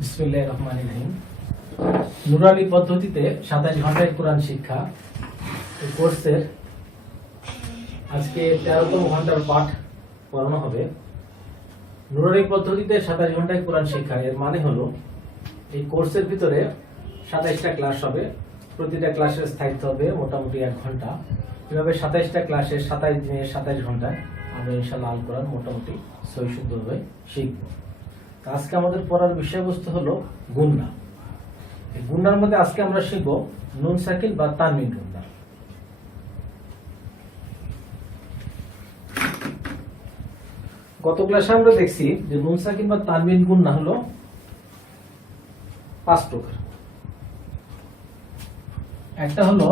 বিসমিল্লাহির রহমানির রহিম। নুরানি পদ্ধতিতে 27 ঘন্টায় কোরআন শিক্ষা এই কোর্সের আজকে 13তম ঘন্টার পাঠ পড়ানো হবে। নুরানি পদ্ধতিতে 27 ঘন্টায় কোরআন শিক্ষা এর মানে হলো এই কোর্সের ভিতরে 27টা ক্লাস হবে, প্রতিটা ক্লাসের স্থায়িত্ব হবে মোটামুটি 1 ঘন্টা। এভাবে 27টা ক্লাসে 27 দিনে 27 ঘন্টায় আমরা ইনশাআল্লাহ আল কোরআন মোটামুটি সহি শুদ্ধভাবে শিখব। আজকে আমাদের পড়ার বিষয়বস্তু হলো গুন্না। এই গুন্নার মধ্যে আজকে আমরা শিখব নুন সাকিন বা তানবিন গুন্না। গত ক্লাসে আমরা দেখছি যে নুন সাকিন বা তানবিন গুন্না হলো 5 প্রকার। একটা হলো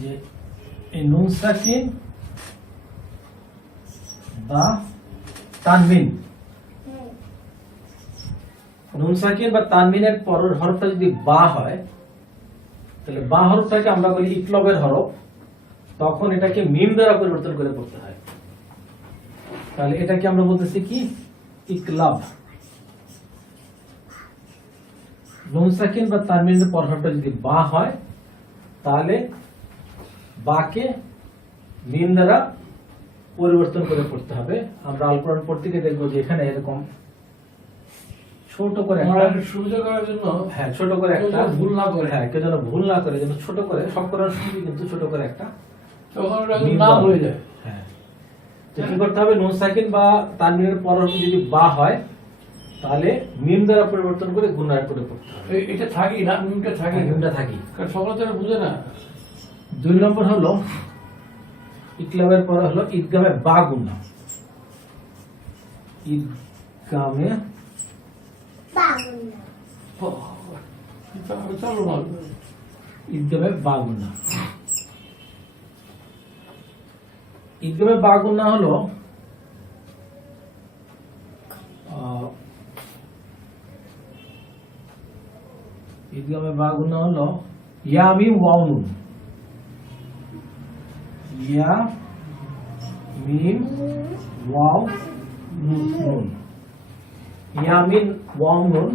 যে এই নুন সাকিন বা তানবিন, নুন সাকিন বা তানবিনের পরের হরফটা যদি বা হয় তাহলে বা হরফটাকে আমরা বলি ইকলবের হরফ, তখন এটাকে মিম দ্বারা পরিবর্তন করে পড়তে হয়। তাহলে এটাকে আমরা বলতেছি কি ইকলাব। নুন সাকিন বা তানবিনের পরের হরফটা যদি বা হয় তাহলে বাকে মিম দ্বারা পরিবর্তন করে পড়তে হবে। আমরা আল কোরআন পড়তে গিয়ে দেখবো যে এখানে এরকম ছোট করে সুবিধা করার জন্য, ছোট করে একটা ভুল না করে, কেউ যেন ভুল না করে, যেন ছোট করে সব করার সুবিধা, কিন্তু ছোট করে একটা তখন নাম হয়ে যায়। তো কি করতে হবে, নুন সাকিন বা তানবিনের পরবর্তী যদি বা হয় তাহলে মিম দ্বারা পরিবর্তন করে গুণায় করে পড়তে হবে। এটা থাকি না, মিমটা থাকি, মিমটা থাকি, কারণ সকলে তো বুঝে না। 2 নম্বর হলো ইকলাবের পরে হলো ঈদগামে বা গুণা। ঈদগামে চলো না, ঈদগামে বা গুণা। ঈদগামে বা গুণা হলো ঈদগামে বা গুণা হলো ইয়া মিম ওয়াও নুন, ইয়া মিম ওয়াও নুন, ইয়া মিম ওয়াও নুন।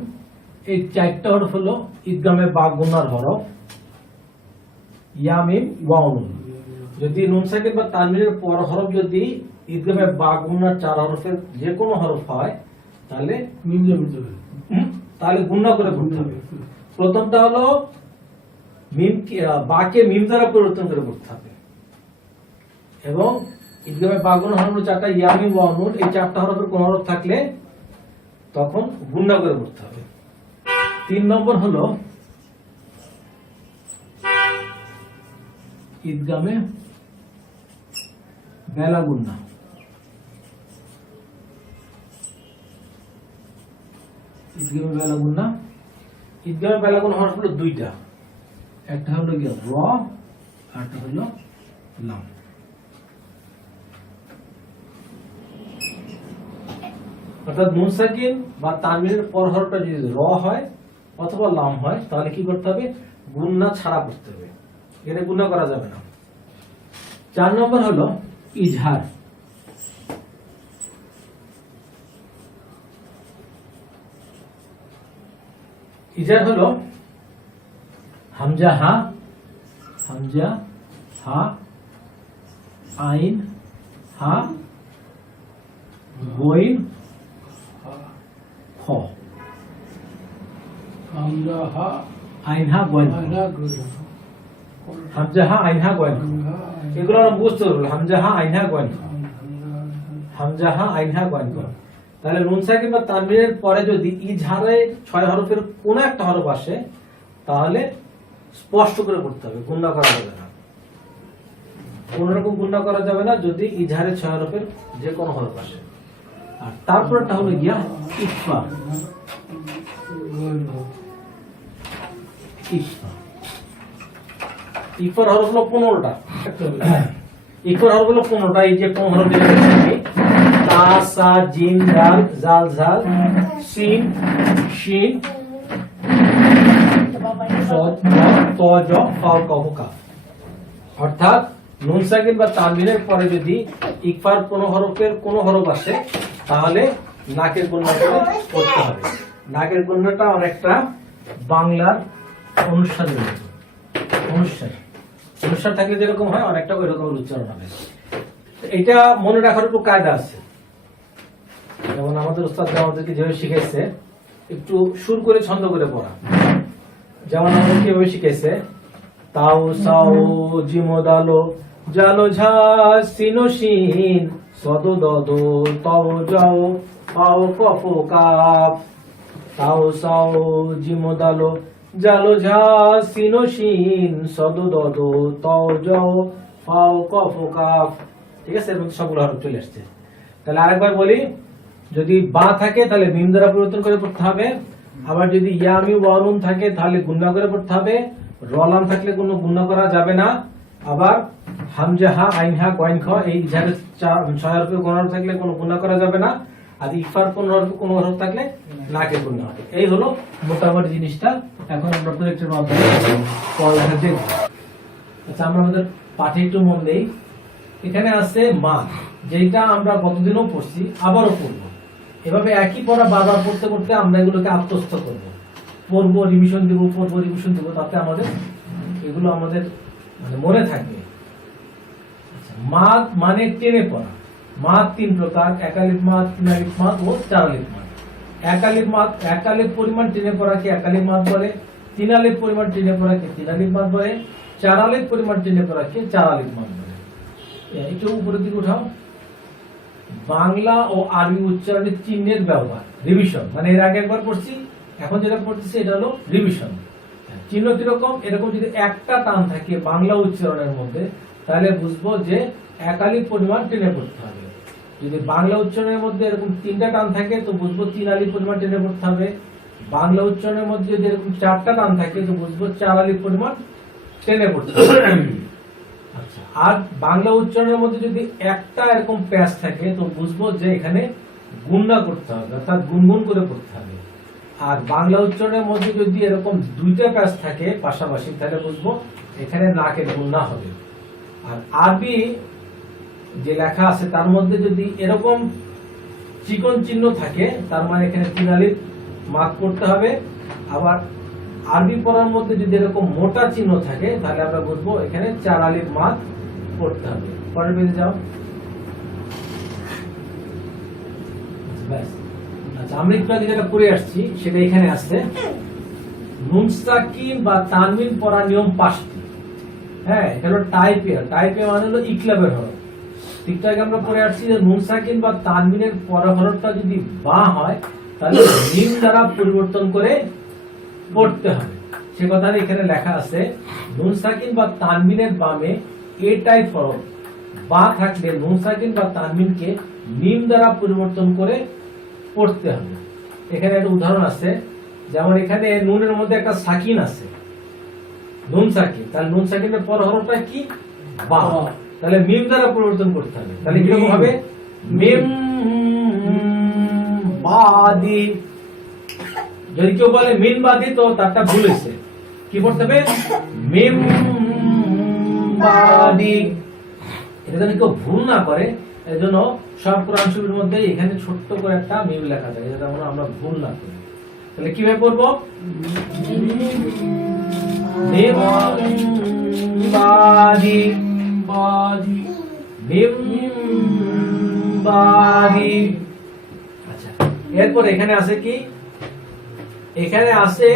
এই 4টা হরফ হলো ঈদগামে বা গুনার হরফ, ইয়া মিম ওয়াও নুন। যদি নুন সাকিন বা তানবিনের পর হরফ যদি ঈদগামে বা গুনার 4 হরফের যে কোনো হরফ হয় তাহলে মিম জমিতে হবে, তাহলে গুণা করে পড়তে হবে। প্রথমটা হলো মিম বাকে মিম দ্বারা পরিবর্তন করে পড়তে হবে, এবং ঈদগামে বা গুনার হরফ 4টা, ইয়া মিম ওয়াও নুন। এই 4টা হরফের কোন হরফ থাকলে তখন গুণা করে পড়তে হবে। 3 নম্বর হলো ঈদগামে বেলা গুন্না। ঈদগামে বেলা গুন্না, ঈদগামে বেলা গুন্না হরফ হলো 2টা, একটা হলো কি র, আর একটা হলো লাম। অর্থাৎ নুন সাকিন বা তানবিনের পর হরফটা যদি র হয় অথবা লাম হয় তাহলে কি করতে হবে, গুন্না ছাড়া করতে হবে, এটা গুন্না করা যাবে না। 4 নম্বর হলো ইজহার। ইজহার হলো হামজা হা, হামজা হা, আইন হা, গোইন খ, হামজা হা আইন হা গোইন, হামজা হা আইন হা গোইন। এগুলো আমরা বুঝতে পারবো, হামজা হা আইন হা গোইন, হামজা হা আইন হা গোইন। তাহলে নুন সাকিন বা তানবিনের পরে যদি ইজহারে 6 হরফের কোন একটা হরফ আসে তাহলে স্পষ্ট করে পড়তে হবে, গুণনা করা যাবে না, কোন রকম গুণনা করা যাবে না যদি ইজহারে 6 হরফের যে কোনো হরফ আসে। আর তারপরটা হলো গিয়া ইকফা। ইকফার হরফ হলো 15টা। ইকফার হরফ হলো 15টা। এই যে 15 হরফ দেখেছি, তা সা জিম দাল জাল ঝাল সিন শিন সদ ত জ ফাও কফ কাফ। অর্থাৎ নুন সাকিন বা তানবিনের পরে যদি ইকফার কোন হরফের কোন হরফ আসে তাহলে নাকের গুণনা করে পড়তে হবে, নাকের গুণটা অনেকটা বাংলার অনুষ্ঠানের মতো। অনুষ্ঠান থাকলে যেরকম হয় অনেকটা ওই রকমের উচ্চারণ হবে। এটা মনে রাখার একটু কায়দা আছে। যেমন আমাদের উস্তাদ আমাদেরকে যেভাবে শিখেছে একটু সুর করে ছন্দ করে পড়া। যেমন আমাদের কিভাবে শিখেছে তাও সাও জিমোদালো জালো ঝা সিনো শিন সদো দদো তাও যাও পাও কফো কাপ তাও সাও জিমোদালো জালো ঝা সিনো শিন সদো দদো তাও যাও পাও কফো কাপ। ঠিক আছে, এরকম সবগুলো হরফ চলে আসছে। তাহলে আরেকবার বলি, যদি বা থাকে তাহলে মিম দ্বারা পরিবর্তন করে পড়তে হবে। আবার যদি ইয়ামি ওয়ানুন থাকে তাহলে গুণনা করে পড়তে হবে। রলাম থাকলে কোনো গুণনা করা যাবে না। আবার হামজা হা আইন হা কয়েন খ এই যার 6 হরফে কোন হরফ থাকলে কোনো গুণনা করা যাবে না। আর ইফার কোন হরফ থাকলে নাকে গুণনা হবে। এই হলো মোটামুটি জিনিসটা। এখন আমরা প্রজেক্টের মাধ্যমে পড়ালেখা দেখব। আচ্ছা, আমরা আমাদের পাঠে একটু মন দেই। এখানে আছে মা, যেটা আমরা গতদিনও পড়ছি, আবারও পড়বো। এভাবে একই পড়া বারবার পড়তে পড়তে আমরা এগুলোকে আত্মস্থ করবো, পড়বো, রিভিশন দিব, তাতে আমাদের এগুলো আমাদের মানে মনে থাকবে। মাদ মানে টেনে পড়া। মাদ 3 প্রকার: একালিফ মাদ, তিনালিফ মাদ ও চারালিফ মাদ। একালিফ পরিমাণ টেনে পড়াকে একালিফ মাদ বলে, তিনালিফ পরিমাণ টেনে পড়াকে তিনালিফ মাদ বলে, চারালিফ পরিমাণ টেনে পড়াকে চারালিফ মাদ বলে। একটু উপরের দিকে উঠাও। বাংলা ও আরবি উচ্চারণের চিহ্নের ব্যবহার, রিভিশন। মানে এর আগে একবার পড়ছি, এখন যেটা পড়তেছি এটা হলো রিভিশন। চিহ্ন কিরকম? এরকম যদি একটা টান থাকে বাংলা উচ্চারণের মধ্যে তাহলে বুঝবো যে একালিফ পরিমাণ টেনে পড়তে হবে। যদি বাংলা উচ্চারণের মধ্যে এরকম 3টা টান থাকে তো বুঝবো 3 আলিফ পরিমাণ টেনে পড়তে হবে। বাংলা উচ্চারণের মধ্যে যদি এরকম 4টা টান থাকে তো বুঝবো 4 আলিফ পরিমাণ টেনে পড়তে হবে। আচ্ছা, আর বাংলা উচ্চারণের মধ্যে যদি একটা এরকম প্যাচ থাকে তো বুঝবো যে এখানে গুণনা করতে হবে, অর্থাৎ গুনগুন করে পড়তে হবে। আর বাংলা উচ্চারণের মধ্যে যদি এরকম 2টা প্যাচ থাকে পাশাপাশি তাহলে বুঝবো এখানে নাকের গুণনা হবে। আর আরবি যে লেখা আছে তার মধ্যে যদি এরকম চিকন চিহ্ন থাকে তার মানে এখানে 3 আলিফ মাদ পড়তে হবে। আবার আরবি পড়ার মধ্যে যদি এরকম মোটা চিহ্ন থাকে তাহলে আমরা বুঝবো এখানে 4 আলিফ মাদ পড়তে হবে। পরের পেজে যাও। আচ্ছা, আমরা একটু আগে যেটা পড়ে আসছি সেটা এখানে আছে। নুন সাকিন বা তানবিন পড়ার নিয়ম 5টি। হ্যাঁ, এটা হলো টাইপে মানে হলো ইকলাবের হরফ। একটু আগে আমরা পড়ে আসছি যে নুন সাকিন বা তানবিনের পরের হরফটা যদি বা হয় তাহলে মিম দ্বারা পরিবর্তন করে পড়তে হবে। সে কথাটা এখানে লেখা আছে। নুন সাকিন বা তানবিনের বামে এ টাইপ হরফ বা থাকলে নুন সাকিন বা তানবিনকে মিম দ্বারা পরিবর্তন করে পড়তে হবে। এখানে একটা উদাহরণ আছে, যেমন এখানে নুনের মধ্যে একটা সাকিন আছে, নুন সাকিন, তাহলে নুন সাকিনের পর হরফটা কি? বা। তাহলে মিম দ্বারা পরিবর্তন করতে হবে। তাহলে কিরকম হবে? মিম বাদি। যদি কেউ বলে মিন বাদি তো তারটা ভুল হয়েছে। কি পড়তে হবে? মিম বাদি। এটা যেন কেউ ভুল না করে এজন্য সব কোরআন শরীফের মধ্যে এখানে ছোট্ট করে একটা মিম লেখা থাকে, যেটা আমরা ভুল না করি। তাহলে কিভাবে পড়বো? মিম বাদি বাদি মিম বাদি। আচ্ছা, এরপর এখানে আছে কি? এখানে আছে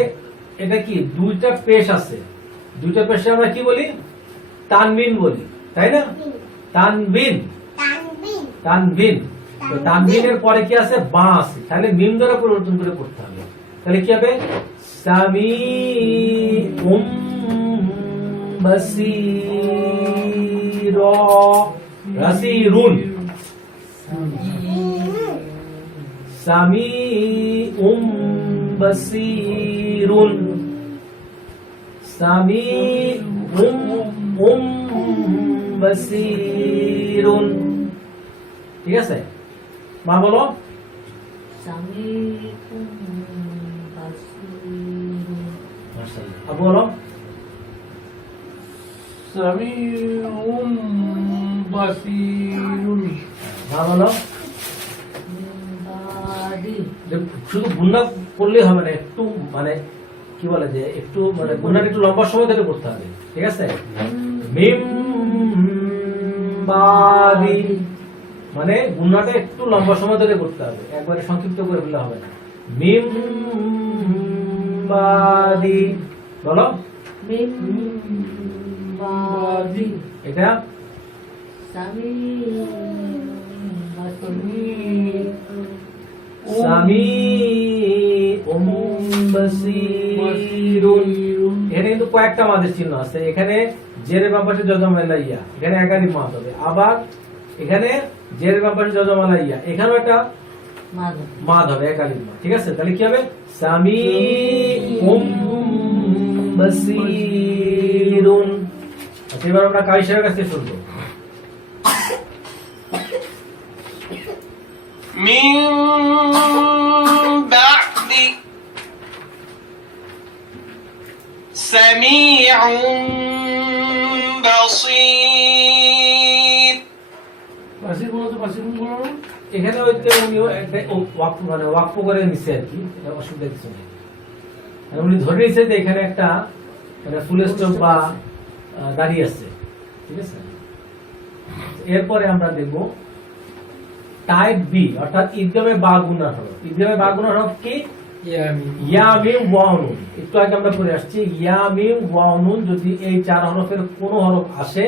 এটা কি? 2টা পেশ আছে। 2টা পেশে আমরা কি বলি? তানবিন বলি, তাই না? তানবিন। তো তানবিনের পরে কি আছে? বা আছে। তাহলে মিম দ্বারা পরিবর্তন করে পড়তে হবে। তাহলে কি হবে? সামিউম বাসীর রাসীরুন। সামিউম বাসীরুন। সামিউম বাসীরুন। ঠিক আছে, মা বলো। আবু বলো। সামিউম বাসীরুন। মা বলো। শুধু গুণনা করলেই হবে না, একটু মানে কি বলে যে একটু মানে গুণাটা একটু লম্বা সময় ধরে করতে হবে, ঠিক আছে? মিম বাদি মানে গুণাটা একটু লম্বা সময় ধরে করতে হবে, একবারে সংক্ষিপ্ত করে ফেললে হবে না। মিম বাদি বলো, মিম বাদি এটা সামি সামি বাসিরুন। এখানে কিন্তু কয়েকটা মাদের চিহ্ন আছে, এখানে জেরের বাম পাশে যজমালা ইয়া, এখানে একাধিক মাদ হবে, আবার এখানে জেরের বাম পাশে যজমালা ইয়া, এখানেও একটা মাদ হবে, একাধিক মাদ, ঠিক আছে? তাহলে কি হবে? সামি বাসিরুন। আচ্ছা, এবার আমরা কাইসারের কাছে শুনবো। من بعد سميع بصير বাসির বলো তো, বাসির বলো না। এখানে হইতে উনিও একটা ওয়াক্ফ মানে ওয়াক্ফ করে নিচ্ছে আর কি, এটা অসুবিধা কিছু নেই। আর উনি ধরে নিচ্ছে যে এখানে একটা মানে ফুল স্টপ বা দাঁড়িয়ে আছে, ঠিক আছে? এরপরে আমরা দেখব টাইপ বি, অর্থাৎ ইদগামে বা গুণার হরফ। ইদগামে বা গুণার হরফ কি? ইয়া মিম ওয়া নুন। একটু আগে আমরা পড়ে আসছি, ইয়া মিম ওয়া নুন যদি এই চার হরফের কোন হরফ আসে,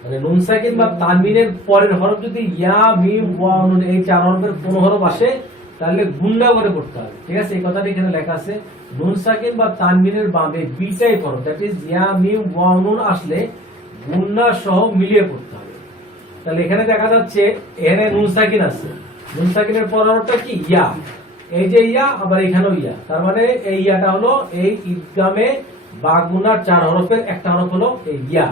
মানে নুন সাকিন বা তানবিনের পরের হরফ যদি ইয়া মিম ওয়া নুন এই চার হরফের কোন হরফ আসে, তাহলে গুণা করে পড়তে হবে, ঠিক আছে? এই কথাটা এখানে লেখা আছে, নুন সাকিন বা তানবিনের বামে বি টাইপ হরফ, দ্যাট ইজ ইয়া মিম ওয়া নুন আসলে গুণা সহ মিলিয়ে পড়তে হবে। তাহলে এখানে দেখা যাচ্ছে এখানে নুন সাকিন আছে, নুন সাকিনের পর হরফটা কি? ইয়া। এই যে ইয়া, আবার এখানেও ইয়া, তার মানে এই ইয়াটা হলো এই ইদগামে বা গুণার চার হরফের একটা হরফ হলো এই ইয়া।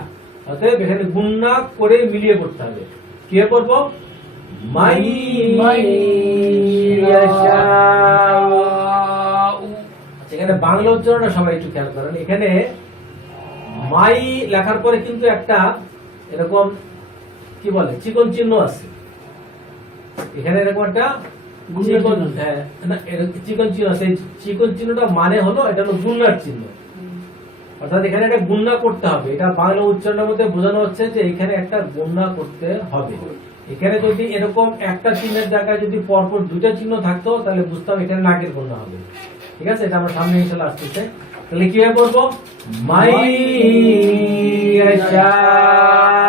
অতএব এখানে গুণনা করে মিলিয়ে পড়তে হবে। কি করব? মাই ইয়াশাউ। আচ্ছা, এখানে বাংলা উচ্চারণটা সবাই একটু খেয়াল করেন। এখানে মাই লেখার পরে কিন্তু একটা এরকম কি বলে চিকন চিহ্ন আছে, এখানে এরকম একটা চিকন, হ্যাঁ না এরকম চিকন চিহ্ন আছে। এই চিকন চিহ্নটা মানে হলো এটা হলো গুণনার চিহ্ন, অর্থাৎ এখানে একটা গুণনা করতে হবে। এটা বাংলা উচ্চারণের মধ্যে বোঝানো হচ্ছে যে এখানে একটা গুণনা করতে হবে। এখানে যদি এরকম একটা চিহ্নের জায়গায় যদি পরপর দুইটা চিহ্ন থাকতো তাহলে বুঝতাম এখানে নাকের গুণনা হবে, ঠিক আছে? এটা আমরা সামনে ইনশাআল্লাহ আসতেছে। তাহলে কি হবে বলবো? মাই ইয়াশাউ,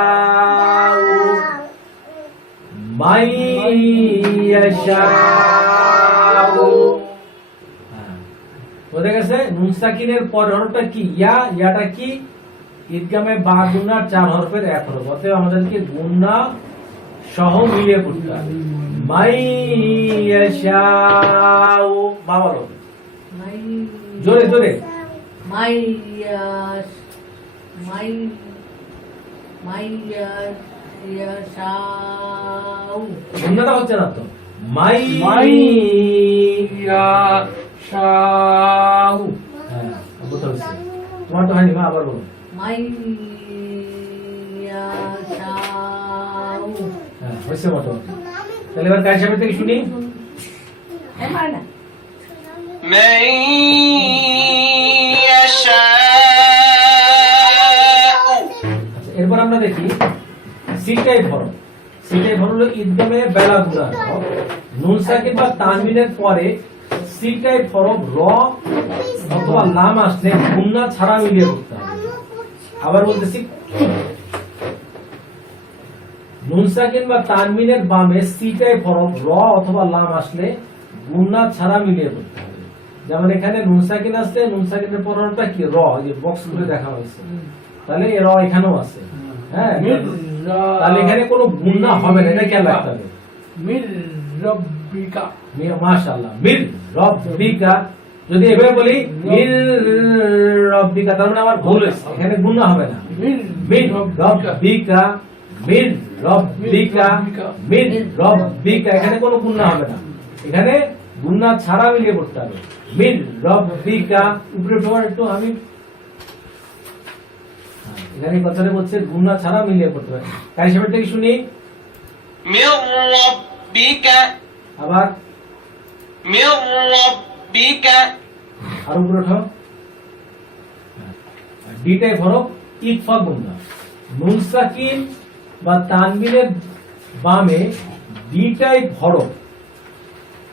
মাই ইয়াশাউ। বোঝা গেছে? নুন সাকিনের পর হরফটা কি? ইয়া। ইয়াটা কি? ঈদগামে বা গুণার চার হরফের এক হরফ। অতএব আমাদেরকে গুণা সহ মিলিয়ে পড়তে হবে। মাই ইয়াশাউ। বা বলো জোরে জোরে। গুণাটা হচ্ছে না তো। মাই ইয়াশাউ। হ্যাঁ, বুঝতে পারছি। তোমার তো হয়নি, মা আবার বলো। হ্যাঁ, হয়েছে মোটামুটি। তাহলে এবার কার সামনে থেকে শুনি। من يشاء। আচ্ছা, এরপর আমরা দেখি সি টাইপ হরফ। সি টাইপ হরফ হলো ঈদগামে বেলা গুণার হরফ। নুন সাকিন বা তানবিনের পরে সি টাইপ হরফ র অথবা লাম আসলে গুণনা ছাড়া মিলিয়ে পড়তে হবে। আবার বলতেছি, নুন সাকিন বা তানবিনের বামে সি টাইপ হরফ র অথবা লাম আসলে গুণনা ছাড়া মিলিয়ে পড়তে হবে। যেমন এখানে নুন সাকিন আছে, নুন সাকিনের পর হরফটা কি? র, এই যে বক্স করে দেখা হয়েছে, তাহলে এ র এখানেও আছে। হ্যাঁ, তাহলে এখানে কোনো গুণনা হবে না, এটা খেয়াল রাখতে হবে। মির রব্বিকা। মাশাআল্লাহ, মির রব্বিকা। যদি এভাবে বলি মির রব্বিকা, তার মানে আমার ভুল হয়েছে, এখানে গুণনা হবে না। মির রব্বিকা, মির রব্বিকা, মির রব্বিকা, এখানে কোনো গুণনা হবে না। এখানে গুণনা ছাড়া মিলিয়ে পড়তে হবে। মির রব্বিকা। উপরে তোমার একটু আমি এখানে কথাটা বলছে গুণনা ছাড়া মিলিয়ে পড়তে হবে। কারি সাহেবের থেকে শুনি। من ربك। আবার من ربك আর উপরে ওঠো। ডি টাইপ হরফ ইকফা গুন্না। নুন সাকিন বা তানবিনের বামে ডি টাইপ হরফ,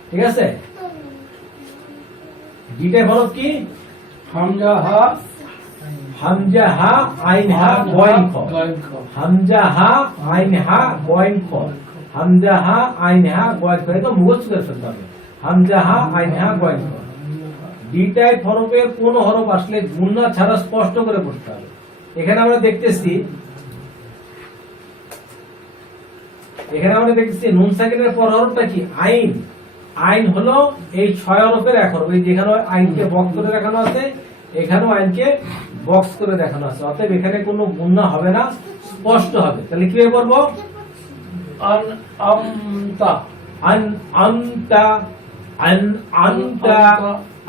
ঠিক আছে? ডি টাইপ হরফ কি? হামজা হা হামজা হা আইন হা গয়েন খ। গায়ন খ হামজা হা আইন হা গয়েন খ। হামজা হা আইন হা গয়েন খ, এটা মুখস্থ করে ফেলতে হবে। হামজা হা আইন হা গয়েন খ। ডি টাইপ হরফে কোন হরফ আসলে গুণনা ছাড়া স্পষ্ট করে পড়তে হবে। এখানে আমরা দেখতেছি নুন সাকিনের পর হরফটা কি? আইন। আইন হলো এই 6 হরফের এক হরফ। এই যেখানে আইনকে বক্স করে দেখানো আছে, এখানেও আইনকে বক্স করে দেখানো আছে। অতএব এখানে কোনো গুণনা হবে না, স্পষ্ট হবে। তাহলে কিভাবে পড়বো? আন আমতা আন আমতা, আন আমতা,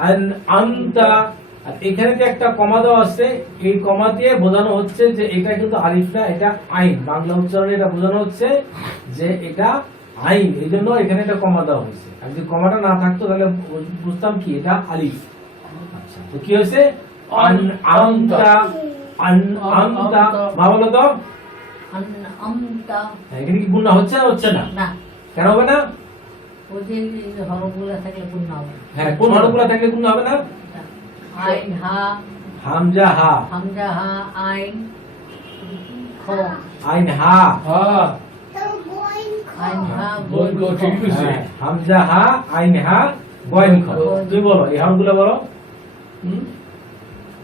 আন আমতা। আর এখানে যে একটা কমা দেওয়া আছে, এই কমা দিয়ে বোঝানো হচ্ছে যে এটা কিন্তু আলিফ না, এটা আইন। বাংলা উচ্চারণে এটা বোঝানো হচ্ছে যে এটা আইন, এই জন্য এখানে একটা কমা দেওয়া হয়েছে। আর যদি কমাটা না থাকতো তাহলে বুঝতাম কি এটা আলিফ। আচ্ছা, তো কি হয়েছে? আন আমতা, আন আমতা। মা বলো তো, আমতা এখানে কি গুণা হচ্ছে না হচ্ছে না? না, কেন হবে না? ওদের হরফগুলো থাকলে পূর্ণ হবে। হ্যাঁ, কোন হরফগুলো থাকলে গুণা হবে না? আইন হা, হামজা হা, হামজা হা আইন খ, আইন হা, হা আইন হা গোল গো ঠিক আছে হ্যাঁ, হামজা হা, আইন হা, গয়েন খ। তুই বলো এই হরফগুলো বলো।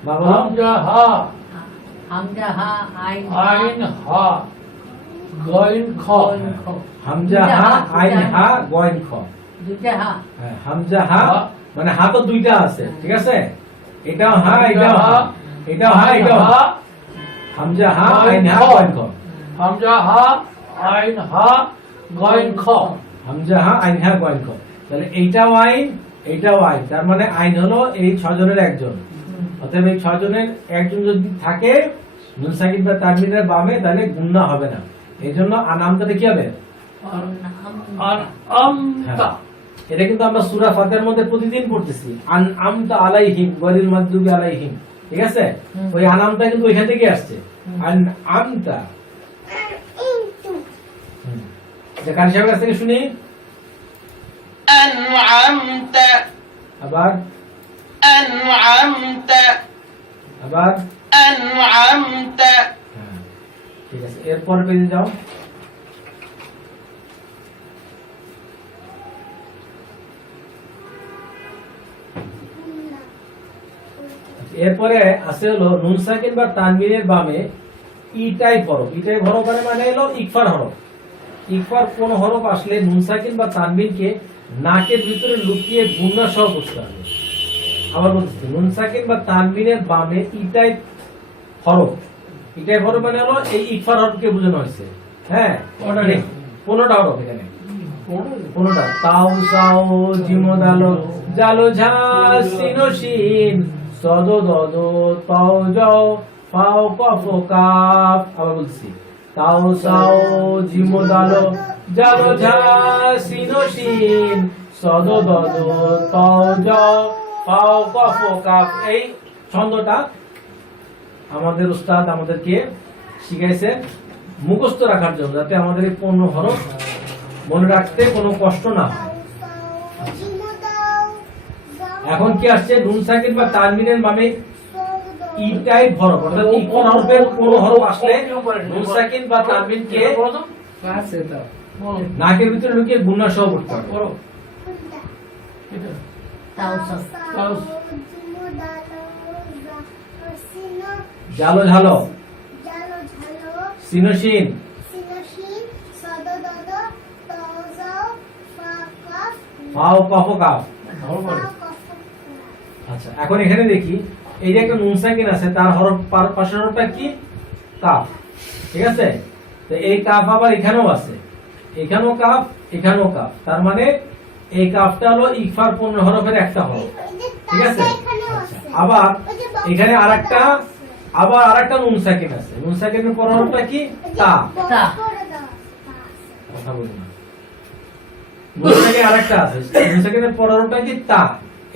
বাবা হামজা হা হামজা হা আইন আইন হা গায়ন খ খ, হামজা হা, আইন হা, গয়েন খ। দুইটা হা, হ্যাঁ, হামজা হা মানে হা তো দুইটা আছে, ঠিক আছে? এটাও হা, এটাও হা, এটাও হা, এটাও হা। হামজা হা, আইন হা, গয়েন খ। হামজা হা আইন হা গায়ন খ হামজা হা, আইন হা, গয়েন খ। তাহলে এইটাও আইন, এইটাও আইন। তার মানে আইন হলো এই 6 জনের একজন। অতএব এই 6 জনের একজন যদি থাকে নুন সাকিন বা তানবিনের বামে, তাহলে গুণনা হবে না। এই জন্য আনামতাটা কি হবে? আন আমতা এটা কিন্তু আমরা সূরা ফাতিহার মধ্যে প্রতিদিন পড়তেছি, আন আমতা আলাইহিম গয়রিল মাগদুবি আলাইহিম, ঠিক আছে? ওই আনামটা কিন্তু ওইখান থেকে আসছে, আন আমতা। এটা কার সাহেবের কাছ থেকে শুনি। أنعمت আবার أنعمت আবার أنعمت হ্যাঁ, ঠিক আছে। এরপর পেজে যাও। এরপরে আছে হলো নুন সাকিন বা তানবিনের বামে ই টাইপ হরফ। ই টাইপ হরফ মানে হলো ইকফার হরফ। ইকফার কোন হরফ আসলে নুন সাকিন বা তানবিনকে নাকের ভিতরে লুকিয়ে গুণনা সহ পড়তে হবে। আবার বলছি, নুন সাকিন বা তানবিনের বামে ই টাইপ হরফ। ই টাইপ হরফ মানে হলো এই ইকফার হরফকে বোঝানো হয়েছে। হ্যাঁ, 15টা হরফ এখানে, 15টা। তাও সাও জিমো দালো জালো ঝা সিনো শিন সদ দদ তাও যাও ফাও কফ কাফ। আবার বলছি, তাও সাও জিমো দালো জালো ঝা সিনো শিন সদ দদ তাও যাও ফাও কফ কাফ। এই ছন্দটা আমাদের উস্তাদ আমাদেরকে শিখাইছে মুখস্থ রাখার জন্য, যাতে আমাদের এই 15 হরফ মনে রাখতে কোনো কষ্ট না হয়। এখন কি আসছে? নুন সাকিন বা তানবিনের বামে ই টাইপ হরফ, অর্থাৎ ই কোন হরফের কোন হরফ আসলে নুন সাকিন বা তানবিনকে নাকের ভিতরে ঢুকিয়ে গুণনা সহ পড়তে হবে। তাওসাফ জালো ঝালো সিনোশিন ফাও কফ কাফ। আচ্ছা, এখন এখানে দেখি এই যে একটা নুন সাকিন আছে, তার হরফ পাশের হরফটা কি? কাফ, ঠিক আছে? তো এই কাফ আবার এখানেও আছে, এখানেও কাফ, এখানেও কাফ। তার মানে এই কাফটা হলো ইকফার 15 হরফের একটা হরফ, ঠিক আছে? আচ্ছা, আবার এখানে আরেকটা নুন সাকিন আছে। নুন সাকিনের পর হরফটা কি? তা। তা কথা বলি না। নুন সাকিন আরেকটা আছে, নুন সাকিনের পর হরফটা কি? তা।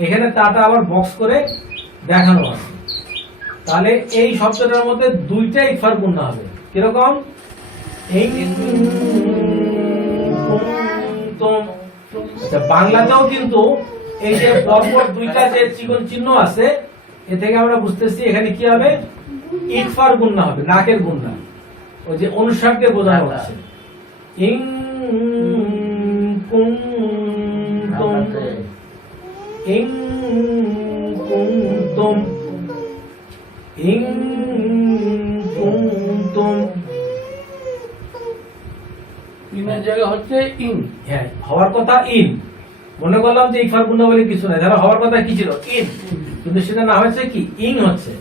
এখানে তাটা আবার বক্স করে দেখানো আছে। তাহলে এই শব্দটার মধ্যে দুইটা ইকফার গুণনা হবে। কিরকম? আচ্ছা, বাংলাতেও কিন্তু এই যে পরপর দুইটা যে চিকন চিহ্ন আছে, এ থেকে আমরা বুঝতেছি এখানে কি হবে, ইকফার গুণনা হবে, নাকের গুণনা। ওই যে অনুসারকে বোঝানো হচ্ছে। ইং কুনতুম, ইং কুনতুম, ইং কুনতুম। ইনের জায়গা হচ্ছে ইন। হ্যাঁ, হওয়ার কথা ইন। মনে করলাম যে ইকফার গুণনা বলে কিছু নাই, তাহলে হওয়ার কথা কি ছিল? ইন। কিন্তু সেটা না হচ্ছে কি, ইং হচ্ছে,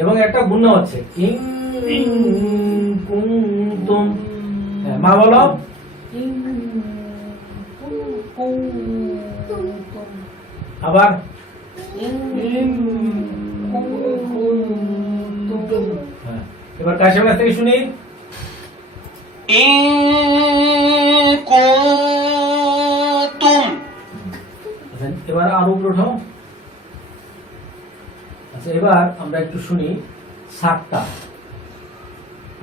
এবং একটা গুণনা হচ্ছে ইং কুনতুম। হ্যাঁ, মা বলো। আবার হ্যাঁ, এবার কাশেমের কাছ থেকে শুনি। إن كنتم আচ্ছা, এবার আরো উপরে ওঠো। আচ্ছা, এবার আমরা একটু শুনি সাক্তা।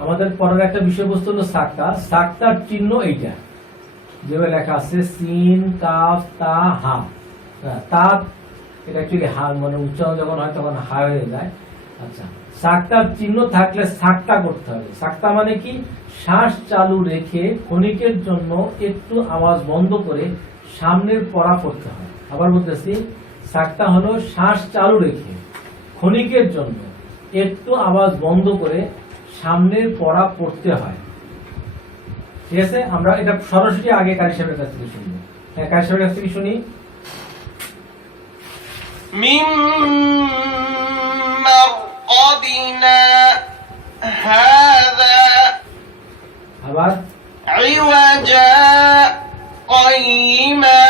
আমাদের পরের একটা বিষয়বস্তু হলো সাক্তা। সাক্তার চিহ্ন এইটা যেভাবে লেখা আছে, সিন কাফ তা হা। তা এটা অ্যাকচুয়ালি হা, মানে উচ্চারণ যখন হয় তখন হা হয়ে যায়। আচ্ছা, সাক্তার চিহ্ন থাকলে সাক্তা করতে হবে। সাক্তা মানে কি? শ্বাস চালু রেখে ক্ষণিকের জন্য একটু আওয়াজ বন্ধ করে সামনের পড়া পড়তে হয়। আবার বলতেছি, সাক্তা হলো শ্বাস চালু রেখে ক্ষণিকের জন্য একটু আওয়াজ বন্ধ করে সামনের পড়া পড়তে হয়। ঠিক আছে, আমরা এটা সরাসরি আগে কারি সাহেবের কাছ থেকে শুনবো। হ্যাঁ, কারি সাহেবের কাছ থেকে শুনি। من مرقدنا هذا আবার عوجا قيما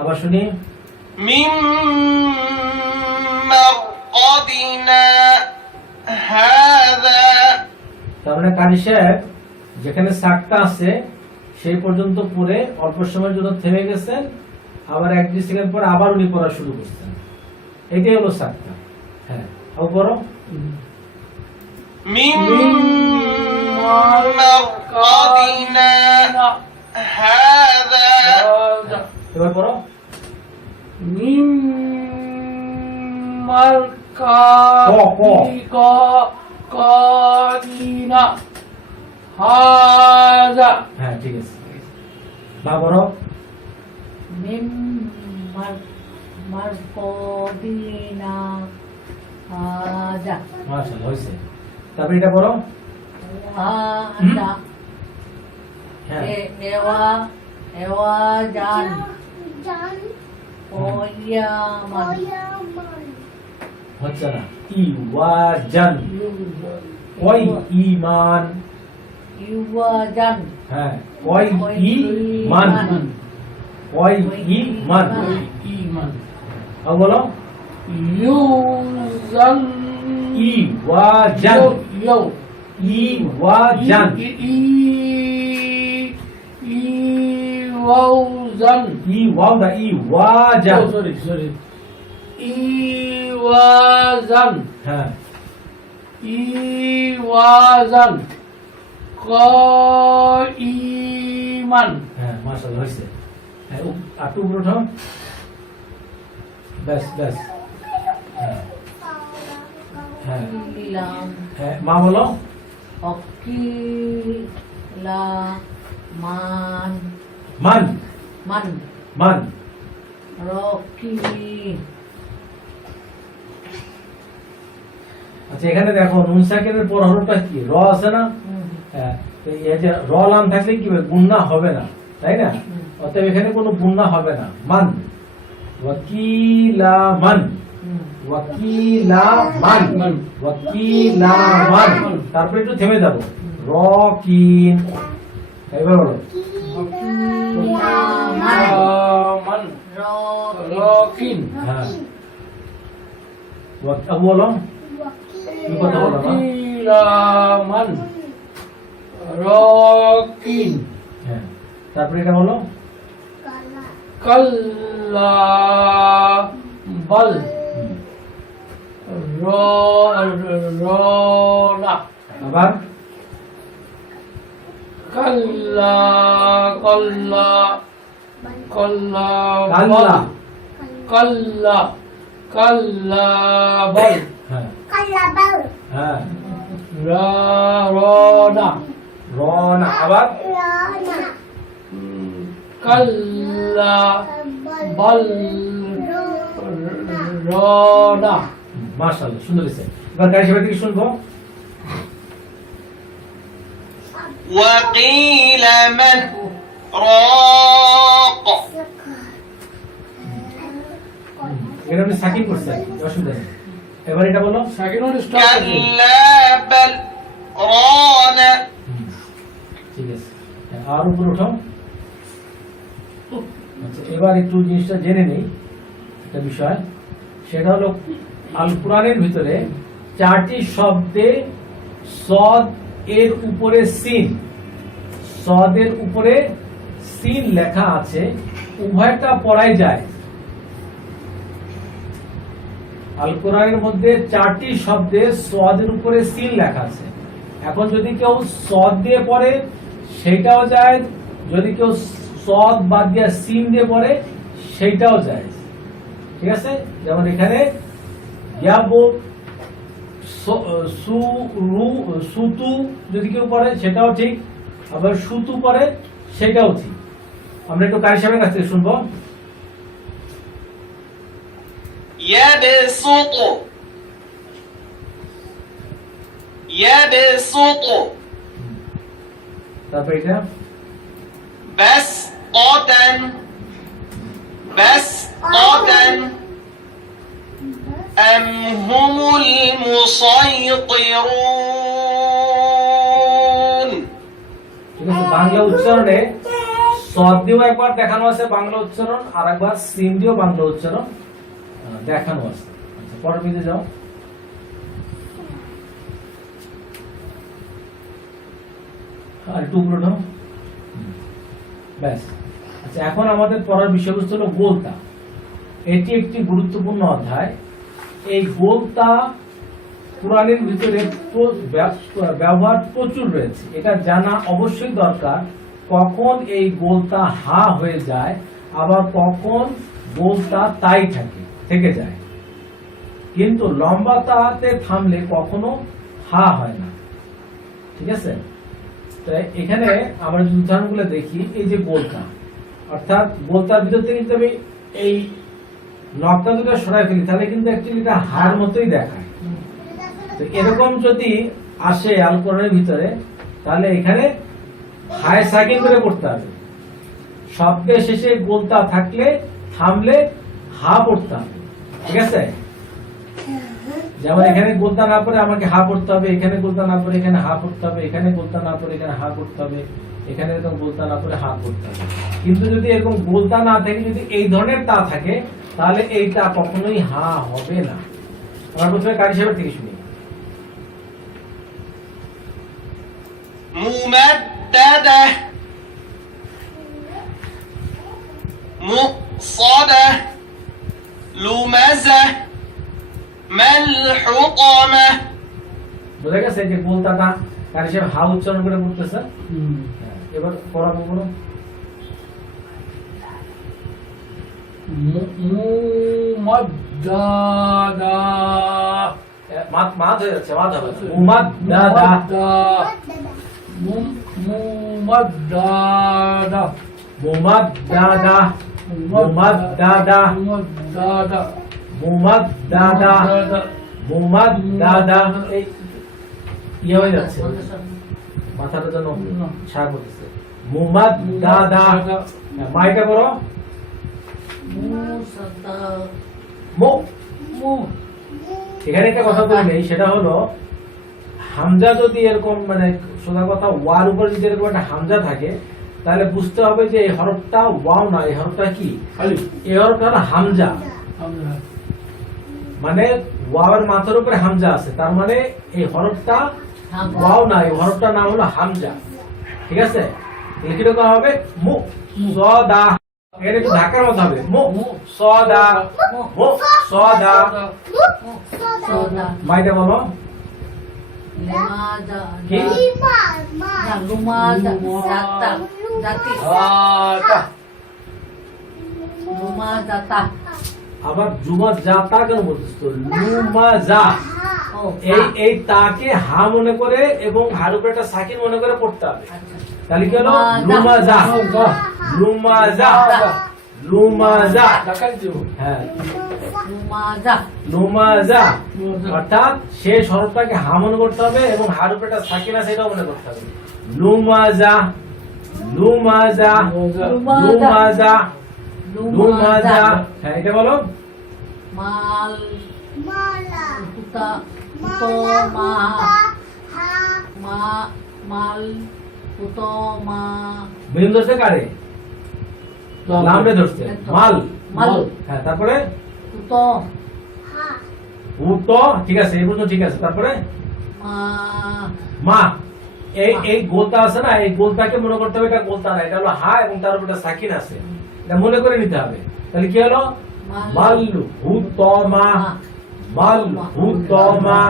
আবার শুনি। من مرقدنا هذا। তার মানে কারি সাহেব যেখানে সাক্তা আছে সেই পর্যন্ত পড়ে অল্প সময়ের জন্য থেমে গেছেন, আবার 1-2 সেকেন্ড পর আবার উনি পড়া শুরু করছেন। এটাই হলো সাক্তা। হ্যাঁ, আবার পড়ো। من مرقدنا هذا। এবার পড়ো। মিম মার্কা কাদিনা হাজা। হ্যাঁ, ঠিক আছে। বা পড়ো। মিম মারকদিনা হাজা। মাশাআল্লাহ, হয়েছে। তারপরে এটা পড়ো। হাজা হ্যাঁ, এওয়া জান ওয়ামান হচ্ছে না। ইওয়াজান, ওই ঈমান। ইওয়াজান হ্যাঁ, ওই ঈমান, ওই ঈমান। ইমান আবার বলো। Eugen ইওয়াজান, you ইওয়াজান, ইওয়াজান। ইওয়াও না, ইওয়াজান। সরি ইওয়াজান। হ্যাঁ, ইওয়াজান কাইমান। হ্যাঁ, মাশাআল্লাহ, হয়েছে। হ্যাঁ, একটু উপরে ওঠো। ব্যাস ব্যাস। হ্যাঁ, হ্যাঁ, ইলাম হ্যাঁ, মা বলো। অকিলা মান মান, মান মান। রকি। আচ্ছা, এখানে দেখো নুন সাকিনের পর হরফটা কি? র আছে না? হ্যাঁ, তো এই যে র লাম থাকলে কি হবে? গুণনা হবে না, তাই না? অতএব এখানে কোনো গুণনা হবে না। মান, ওয়াকিলা মান, ওয়াকিলা মান, ওয়াকিলা মান। তারপরে একটু থেমে যাবো। রকিন। এবার বলো। মান রকিন। হ্যাঁ, আবু বলো। তুমি কথা বলো না। ইলামান রকিন। হ্যাঁ, তারপরে এটা বলো। কাল্লা বল রনা আবার কাল্লা কাল্লা কাল্লা কাল্লা কাল্লা কাল্লা বল হ্যাঁ হ্যাঁ রনা রনা আবার কাল্লা বল রনা মাশাআল্লাহ সুন্দর হয়েছে এবার গাড়ি সেবা থেকে শুনবো وقيل من راق এটা আপনি সাকিন করছেন অসুবিধা নেই এবার এটা বলো সেকেন্ড স্টপ كلا بل ران ঠিক আছে আর উপর উঠো আচ্ছা এবার একটু জিনিসটা জেনে নেই একটা বিষয় সেটা হলো আল কোরআনের ভিতরে 4টি শব্দে সদ এর উপরে সিন সদের উপরে সিন লেখা আছে উভয়টা পড়াই যায় আল কোরআনের মধ্যে 4টি শব্দে সদের উপরে সিন লেখা আছে এখন যদি কেউ সদ দিয়ে পড়ে সেটাও যায় যদি কেউ সদ বাদ দিয়ে সিন দিয়ে পড়ে সেটাও যায় ঠিক আছে যেমন এখানে ইয়াবু সুতু যদি কেউ পড়ে সেটাও ঠিক আবার সুতু পড়ে সেটাও ঠিক আমরা একটু কারি সাহেবের কাছ থেকে শুনবো يبسط يبسط তারপর এটা بسطة بسطة أم هم المسيطرون ঠিক আছে বাংলা উচ্চারণে সদ দিয়েও একবার দেখানো আছে বাংলা উচ্চারণ আর একবার সিন দিয়েও বাংলা উচ্চারণ দেখানো আছে আচ্ছা পরের পেজে যাও আর একটু উপরে উঠো ব্যাস আচ্ছা এখন আমাদের পড়ার বিষয়বস্তু হলো গোলতা এটি একটি গুরুত্বপূর্ণ অধ্যায় এই গোলতা কোরআনের ভিতরে ব্যবহার প্রচুর রয়েছে এটা জানা অবশ্যই দরকার কখন এই গোলতা হা হয়ে যায় আবার কখন গোলতা তাই থেকে যায় কিন্তু লম্বা তাতে থামলে কখনো হা হয় না ঠিক আছে তাই এখানে আমরা যদি উদাহরণগুলো দেখি এই যে গোলতা অর্থাৎ গোলতার ভিতর থেকে কিন্তু আমি এই নখটা যদি সরাই ফেলি তাহলে কিন্তু অ্যাকচুয়ালি এটা হার মতোই দেখায় তো এরকম যদি আসে আল কোরআনের ভিতরে তাহলে এখানে হাই সাকিন করে পড়তে হবে শব্দের শেষে গোলতা থাকলে থামলে হা পড়তে হবে ঠিক আছে যেমন এখানে গোলতা না পড়ে আমাকে হা পড়তে হবে এখানে গোলতা না পড়ে এখানে হা পড়তে হবে এখানে গোলতা না পড়ে এখানে হা পড়তে হবে এখানে এরকম গোলতা না পড়ে হা পড়তে হবে কিন্তু যদি এরকম গোলতা না থাকে যদি এই ধরনের তা থাকে তাহলে এইটা কখনোই হা হবে না আমরা প্রথমে কারি সাহেবের থেকে শুনি ممددة مقصدة لمزة ملحطمة বোঝা গেছে যে গোলতাটা কারি সাহেব হা উচ্চারণ করে পড়তেছে এবার পড়াবো বলো মুমাদ্দাদা মাত হয়ে যাচ্ছে মাত হবে মুমাদ্দাদা মুমাদ্দাদা মুমাদ্দাদা মুমাদ্দাদা মুমাদ্দাদা মুমাদ্দাদা মুমাদ্দাদা এই ইয়ে হয়ে যাচ্ছে মাথাটা যেন ছাড় করতেছে মুমাদ্দাদা মাইটা বলো মুসাদ্দা মু মু এখানে একটা কথা বলে নেই সেটা হলো হামজা যদি এরকম মানে সোজা কথা ওয়ার উপর যদি এরকম একটা হামজা থাকে তাহলে বুঝতে হবে যে এই হরফটা ওয়াও না এই হরফটা কি আলিফ এই হরফটা হলো হামজা আমরা মানে ওয়াওয়ের মাথার উপরে হামজা আছে তার মানে এই হরফটা ওয়াও না এই হরফটার নাম হলো হামজা ঠিক আছে লিখিত করা হবে মু সদা এর একটু ধাক্কার মতো হবে মু সদা মু সদা soda, মাইটা বলো limada, কি na lumada, data, dati, তা lumada ta, আবার জুমা জাতা কেন বলছিস তো লুমা যা oh, এই তাকে হা মনে করে এবং হার উপরে একটা সাকিন মনে করে পড়তে হবে তাহলে কি হলো লুমা যা লুমা যা লুমা যা ঢাকাই দিব হ্যাঁ lumada, লুমা যা অর্থাৎ শেষ হরফটাকে হা মনে করতে হবে এবং হার উপরে একটা সাকিন আছে এটাও মনে করতে হবে লুমা যা লুমা যা লুমা যা লুমা যা হ্যাঁ এটা বলো mal, puta, puto, mal, puto, মিম ধরছে কারে লামে ধরছে মাল mal, হ্যাঁ তারপরে puto, উত ঠিক আছে এই পর্যন্ত ঠিক আছে তারপরে ma, মা এই গোলতা আছে না এই গোলতাকে মনে করতে হবে এটা গোলতা না এটা হলো হা এবং তার উপরে সাকিন আছে এটা মনে করে নিতে হবে তাহলে কি হলো মাল্লু হুতমা মাল্লু হুতমা